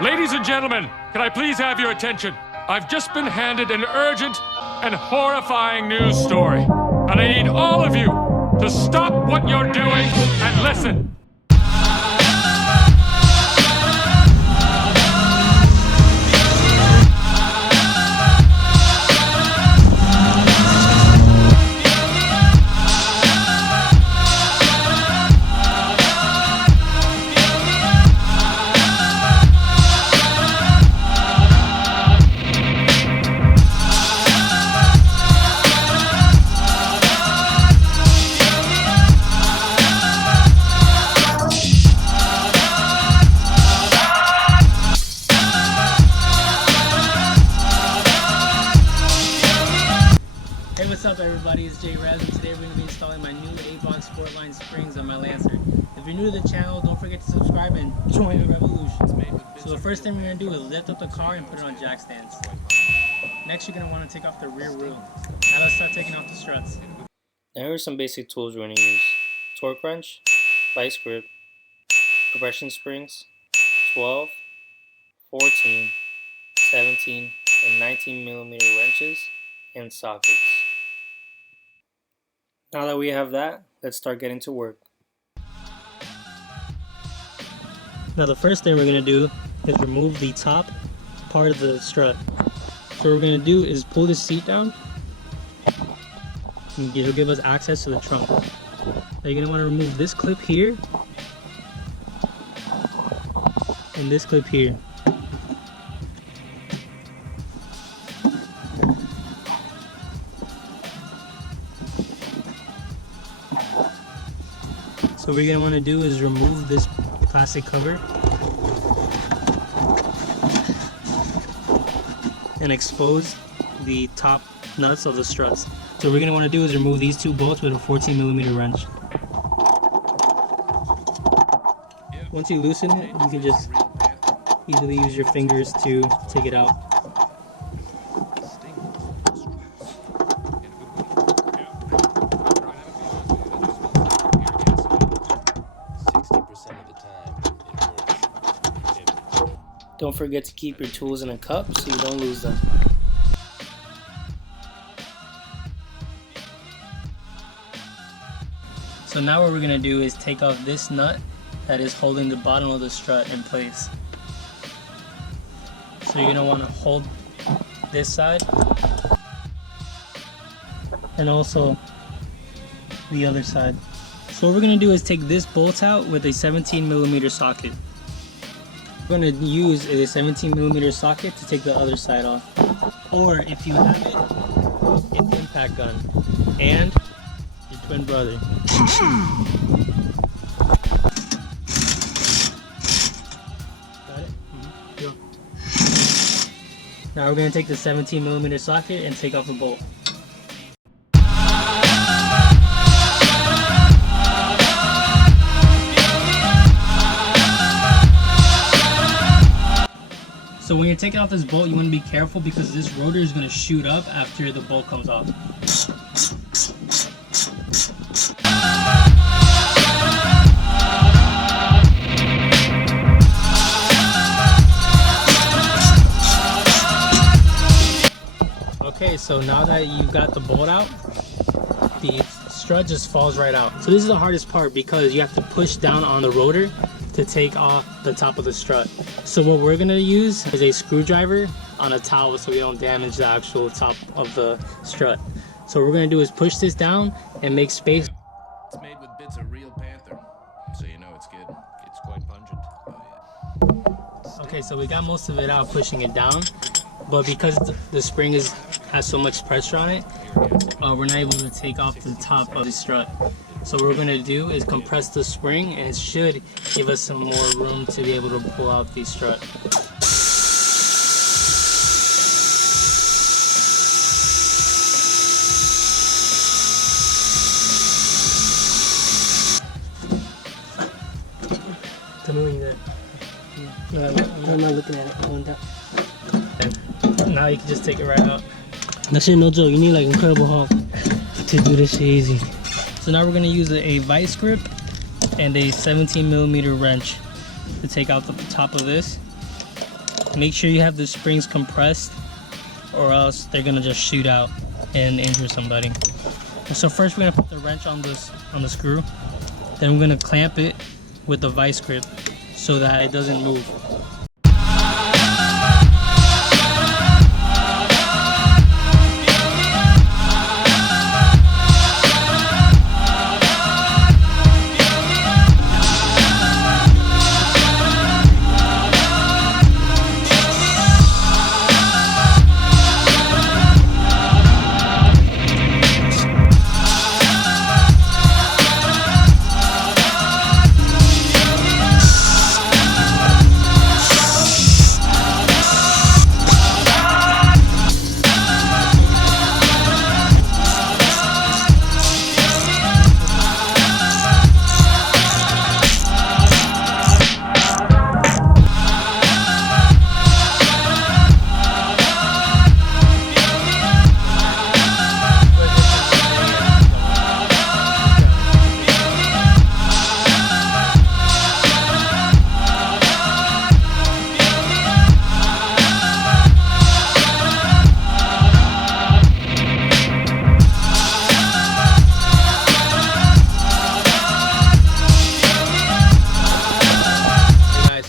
Ladies and gentlemen, can I please have your attention? I've just been handed an urgent and horrifying news story. And I need all of you to stop what you're doing and listen. Hey, what's up everybody, it's Jay Raz, and today we're going to be installing my new EIBACH Sport line springs on my Lancer. If you're new to the channel, don't forget to subscribe and join the revolution. So the first thing we're going to do is lift up the car and put it on jack stands. Next you're going to want to take off the rear wheel. Now let's start taking off the struts. Now here are some basic tools we're going to use. Torque wrench, vice grip, compression springs, 12, 14, 17, and 19mm wrenches, and sockets. Now that we have that, let's start getting to work. Now the first thing we're going to do is remove the top part of the strut. So what we're going to do is pull this seat down, and it'll give us access to the trunk. Now you're going to want to remove this clip here and this clip here. So what you're going to want to do is remove this plastic cover and expose the top nuts of the struts. So what we're going to want to do is remove these two bolts with a 14mm wrench. Once you loosen it, you can just easily use your fingers to take it out. Don't forget to keep your tools in a cup so you don't lose them. So now what we're going to do is take off this nut that is holding the bottom of the strut in place. So you're going to want to hold this side and also the other side. So what we're going to do is take this bolt out with a 17mm socket. We're going to use a 17mm socket to take the other side off. Or if you have it, an impact gun and your twin brother. Got it? Go. Now we're going to take the 17mm socket and take off the bolt. So when you're taking off this bolt, you want to be careful because this rotor is going to shoot up after the bolt comes off. Okay, so now that you've got the bolt out, the strut just falls right out. So this is the hardest part because you have to push down on the rotor to take off the top of the strut. So what we're gonna use is a screwdriver on a towel so we don't damage the actual top of the strut. So what we're gonna do is push this down and make space. It's made with bits of real panther, so you know it's good. It's quite pungent. Oh, yeah. Okay, so we got most of it out pushing it down, but because the spring has so much pressure on it, we're not able to take off the top of the strut. So what we're going to do is compress the spring, and it should give us some more room to be able to pull out the strut. Tell me when you're done. No, I'm not looking at it. I'm done. Now you can just take it right out. That shit no joke. You need like Incredible Hulk to do this shit easy. So now we're going to use a vice grip and a 17mm wrench to take out the top of this. make sure you have the springs compressed, or else they're gonna just shoot out and injure somebody. So first we're gonna put the wrench on the screw. Then we're gonna clamp it with the vice grip so that it doesn't move.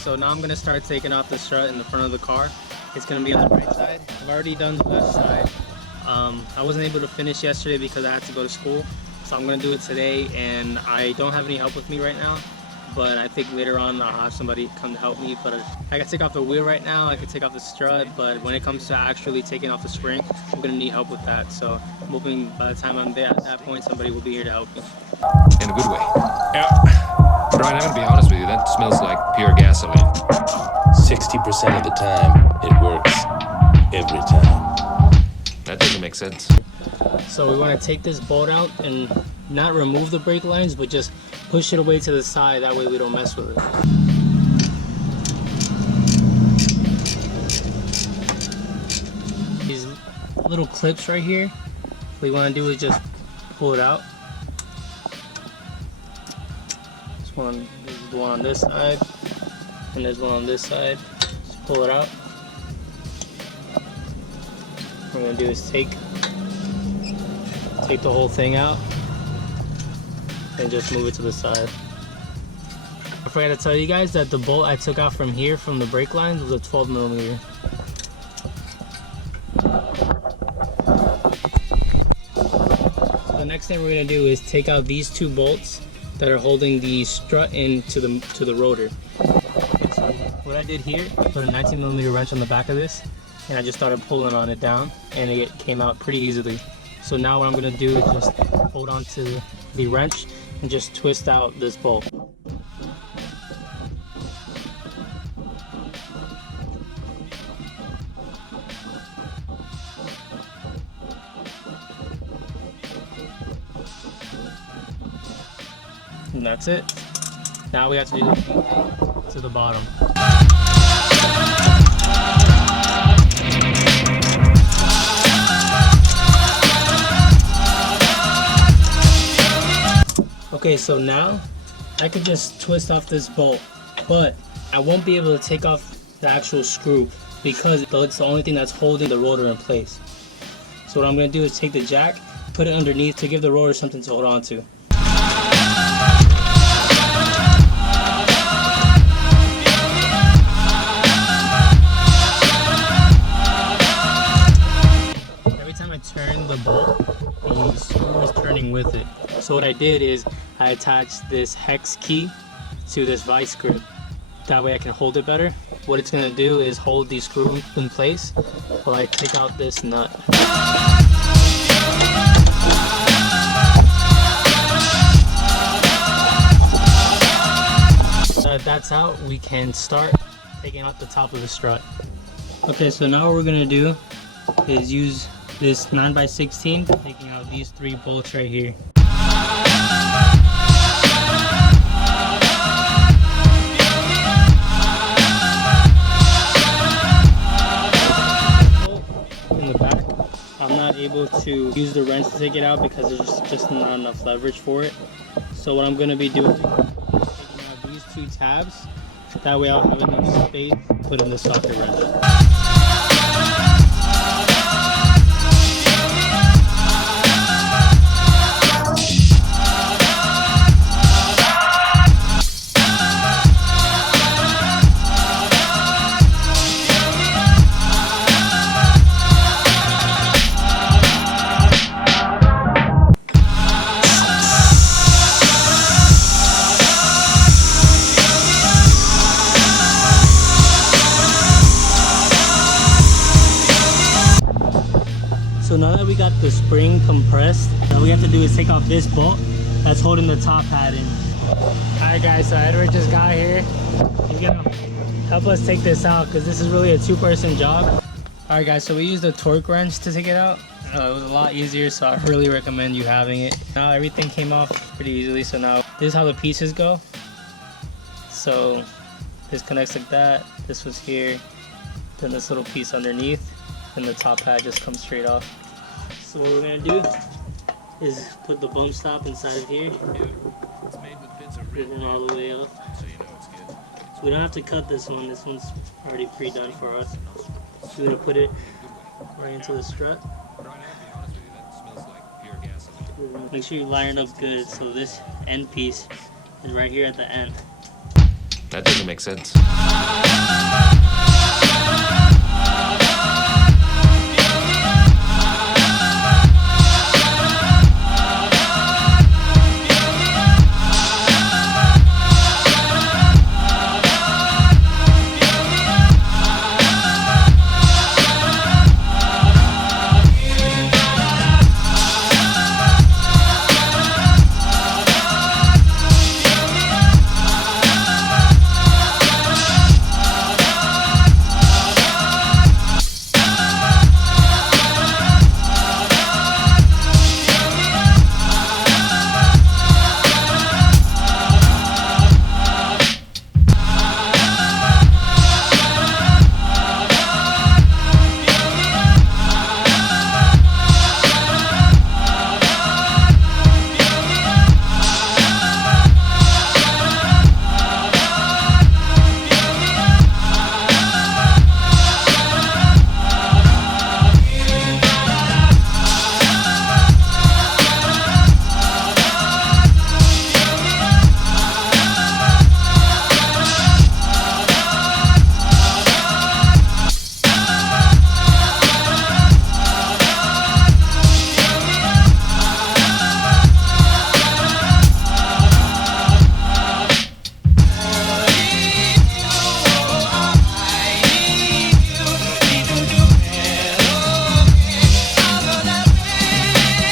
So now I'm gonna start taking off the strut in the front of the car. It's gonna be on the right side. I've already done the left side. I wasn't able to finish yesterday because I had to go to school. So I'm gonna do it today, and I don't have any help with me right now. But I think later on I'll have somebody come to help me. But I can take off the wheel right now, I can take off the strut, but when it comes to actually taking off the spring, I'm gonna need help with that. So I'm hoping by the time I'm there at that point, somebody will be here to help me. In a good way. Yeah. Brian, I'm gonna be honest with you, that smells like pure gasoline. 60% of the time, it works. Every time. That doesn't make sense. So we want to take this bolt out and not remove the brake lines, but just push it away to the side. That way we don't mess with it. These little clips right here, what we want to do is just pull it out. This is the one on this side, and there's one on this side. Just pull it out. What we're gonna do is take the whole thing out and just move it to the side. I forgot to tell you guys that the bolt I took out from here, from the brake lines, was a 12mm. So the next thing we're gonna do is take out these two bolts that are holding the strut into the rotor. So what I did here, I put a 19mm wrench on the back of this, and I just started pulling on it down, and it came out pretty easily. So now what I'm gonna do is just hold on to the wrench and just twist out this bolt. And that's it. Now we have to do the same thing to the bottom. Okay, so now I can just twist off this bolt, but I won't be able to take off the actual screw because it's the only thing that's holding the rotor in place. So what I'm going to do is take the jack, put it underneath to give the rotor something to hold on to. Every time I turn the bolt, the screw is turning with it. So what I did is I attached this hex key to this vice grip. That way I can hold it better. What it's going to do is hold the screw in place while I take out this nut. That's out, we can start taking out the top of the strut. Okay, so now what we're going to do is use this 9x16, taking out these 3 bolts right here. In the back, I'm not able to use the wrench to take it out because there's just not enough leverage for it. So what I'm going to be doing is taking out these 2 tabs That way I'll have enough space to put in the socket wrench. So now that we got the spring compressed, all we have to do is take off this bolt that's holding the top pad in. Alright guys, so Edward just got here. He's gonna help us take this out because this is really a two-person job. Alright guys, so we used a torque wrench to take it out. It was a lot easier, so I really recommend you having it. Now everything came off pretty easily, so now this is how the pieces go. So this connects like that, this was here, then this little piece underneath, and the top pad just comes straight off. So what we're gonna do is put the bump stop inside of here, It's made with bits of real moving all the way up. so you know it's good. So we don't have to cut this one. This one's already pre-done for us. So we're gonna put it right into the strut. Brian, I have to be honest with you, that smells like pure gasoline. Make sure you line it up good. So this end piece is right here at the end. That doesn't make sense.